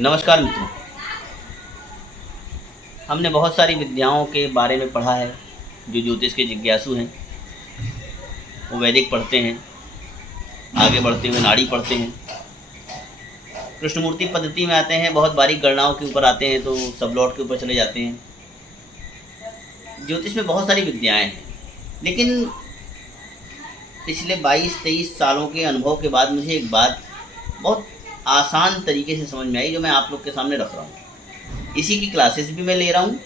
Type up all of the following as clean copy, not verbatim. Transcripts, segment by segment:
नमस्कार मित्रों, हमने बहुत सारी विद्याओं के बारे में पढ़ा है। जो ज्योतिष के जिज्ञासु हैं वो वैदिक पढ़ते हैं, आगे बढ़ते हुए नाड़ी पढ़ते हैं, कृष्णमूर्ति पद्धति में आते हैं, बहुत बारीक गणनाओं के ऊपर आते हैं तो सब लॉट के ऊपर चले जाते हैं। ज्योतिष में बहुत सारी विद्याएं हैं, लेकिन पिछले 22-23 सालों के अनुभव के बाद मुझे एक बात बहुत आसान तरीके से समझ में आई, जो मैं आप लोग के सामने रख रहा हूँ। इसी की क्लासेस भी मैं ले रहा हूँ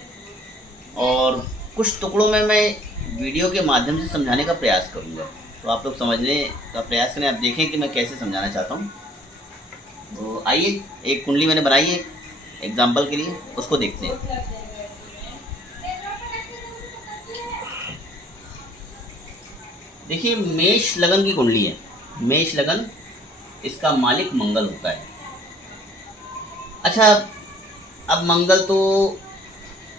और कुछ टुकड़ों में मैं वीडियो के माध्यम से समझाने का प्रयास करूँगा, तो आप लोग समझने का प्रयास करें। आप देखें कि मैं कैसे समझाना चाहता हूँ। तो आइए, एक कुंडली मैंने बनाई है एग्जाम्पल के लिए, उसको देखते हैं। देखिए, मेष लगन की कुंडली है। मेष लगन, इसका मालिक मंगल होता है। अच्छा, अब मंगल तो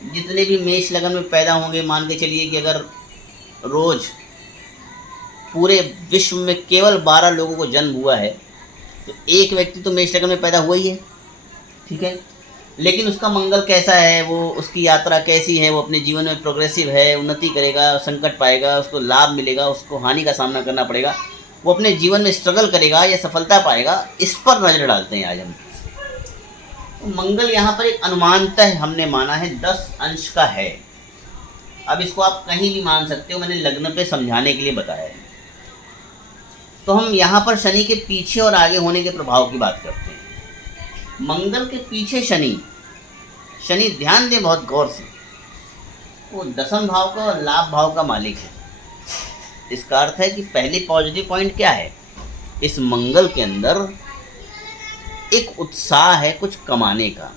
जितने भी मेष लगन में पैदा होंगे, मान के चलिए कि अगर रोज पूरे विश्व में केवल 12 लोगों को जन्म हुआ है तो एक व्यक्ति तो मेष लगन में पैदा हुआ ही है, ठीक है। लेकिन उसका मंगल कैसा है, वो उसकी यात्रा कैसी है, वो अपने जीवन में प्रोग्रेसिव है, उन्नति करेगा, संकट पाएगा, उसको लाभ मिलेगा, उसको हानि का सामना करना पड़ेगा, वो अपने जीवन में स्ट्रगल करेगा या सफलता पाएगा, इस पर नज़र डालते हैं आज हम। तो मंगल यहाँ पर एक अनुमानतः हमने माना है 10 अंश का है। अब इसको आप कहीं भी मान सकते हो, मैंने लग्न पे समझाने के लिए बताया है। तो हम यहाँ पर शनि के पीछे और आगे होने के प्रभाव की बात करते हैं। मंगल के पीछे शनि, ध्यान दें बहुत गौर से, वो 10वें भाव का और लाभ भाव का मालिक है। इसका अर्थ है कि पहले पॉजिटिव पॉइंट क्या है, इस मंगल के अंदर एक उत्साह है, कुछ कमाने का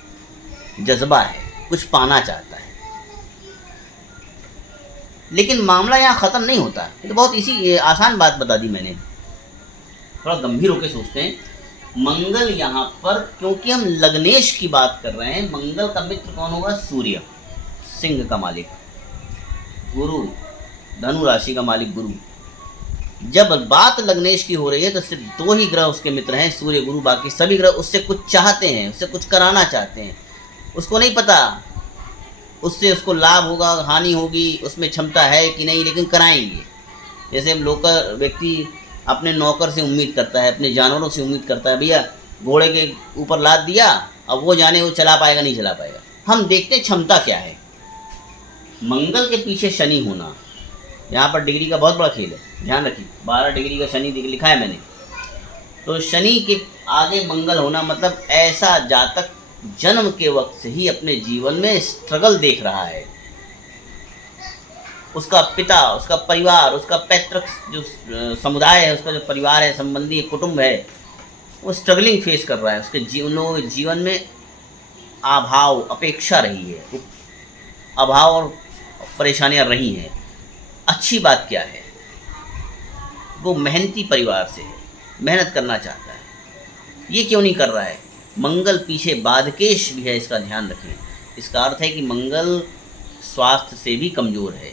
जज्बा है, कुछ पाना चाहता है। लेकिन मामला यहाँ ख़त्म नहीं होता। ये तो बहुत इसी आसान बात बता दी मैंने, थोड़ा गंभीर होकर सोचते हैं। मंगल यहाँ पर, क्योंकि हम लग्नेश की बात कर रहे हैं, मंगल का मित्र कौन होगा? सूर्य, सिंह का मालिक, गुरु, धनु राशि का मालिक गुरु। जब बात लग्नेश की हो रही है तो सिर्फ 2 ही ग्रह उसके मित्र हैं, सूर्य गुरु। बाकी सभी ग्रह उससे कुछ चाहते हैं, उससे कुछ कराना चाहते हैं। उसको नहीं पता उससे उसको लाभ होगा, हानि होगी, उसमें क्षमता है कि नहीं, लेकिन कराएंगे। जैसे हम लोकल व्यक्ति अपने नौकर से उम्मीद करता है, अपने जानवरों से उम्मीद करता है, भैया घोड़े के ऊपर लाद दिया, अब वो जाने वो चला पाएगा नहीं चला पाएगा। हम देखते हैं क्षमता क्या है। मंगल के पीछे शनि होना, यहाँ पर डिग्री का बहुत बड़ा खेल है, ध्यान रखिए। 12 डिग्री का शनि लिखा है मैंने। तो शनि के आगे मंगल होना मतलब ऐसा जातक जन्म के वक्त से ही अपने जीवन में स्ट्रगल देख रहा है। उसका पिता, उसका परिवार, उसका पैतृक जो समुदाय है, उसका जो परिवार है, संबंधी कुटुंब है, वो स्ट्रगलिंग फेस कर रहा है। उसके जीवन में अभाव, अपेक्षा रही है, अभाव और परेशानियां रही हैं। अच्छी बात क्या है, वो मेहनती परिवार से है, मेहनत करना चाहता है। ये क्यों नहीं कर रहा है? मंगल पीछे बाधकेश भी है, इसका ध्यान रखें। इसका अर्थ है कि मंगल स्वास्थ्य से भी कमज़ोर है।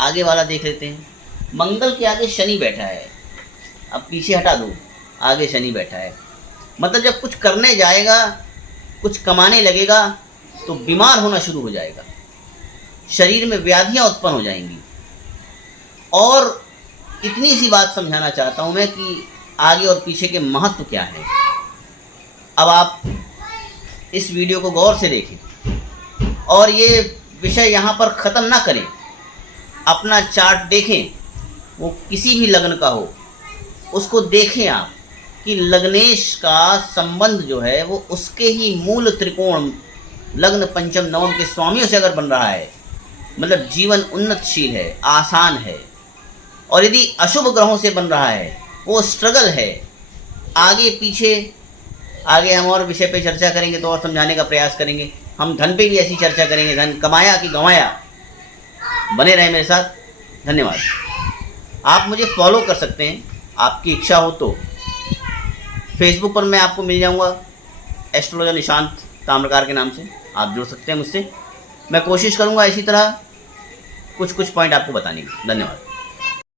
आगे वाला देख लेते हैं। मंगल के आगे शनि बैठा है। अब पीछे हटा दो, आगे शनि बैठा है। मतलब जब कुछ करने जाएगा, कुछ कमाने लगेगा तो बीमार होना शुरू हो जाएगा, शरीर में व्याधियां उत्पन्न हो जाएंगी। और इतनी सी बात समझाना चाहता हूं मैं कि आगे और पीछे के महत्व क्या है। अब आप इस वीडियो को गौर से देखें और ये विषय यहाँ पर ख़त्म ना करें। अपना चार्ट देखें, वो किसी भी लग्न का हो, उसको देखें आप कि लग्नेश का संबंध जो है वो उसके ही मूल त्रिकोण लग्न, पंचम, नवम के स्वामियों से अगर बन रहा है, मतलब जीवन उन्नतशील है, आसान है। और यदि अशुभ ग्रहों से बन रहा है, वो स्ट्रगल है। आगे पीछे, आगे हम और विषय पे चर्चा करेंगे तो और समझाने का प्रयास करेंगे। हम धन पे भी ऐसी चर्चा करेंगे, धन कमाया कि गंवाया। बने रहे मेरे साथ, धन्यवाद। आप मुझे फॉलो कर सकते हैं, आपकी इच्छा हो तो। फेसबुक पर मैं आपको मिल जाऊंगा, एस्ट्रोलॉजर निशांत ताम्रकार के नाम से, आप जुड़ सकते हैं मुझसे। मैं कोशिश करूंगा इसी तरह कुछ पॉइंट आपको बताने की। धन्यवाद।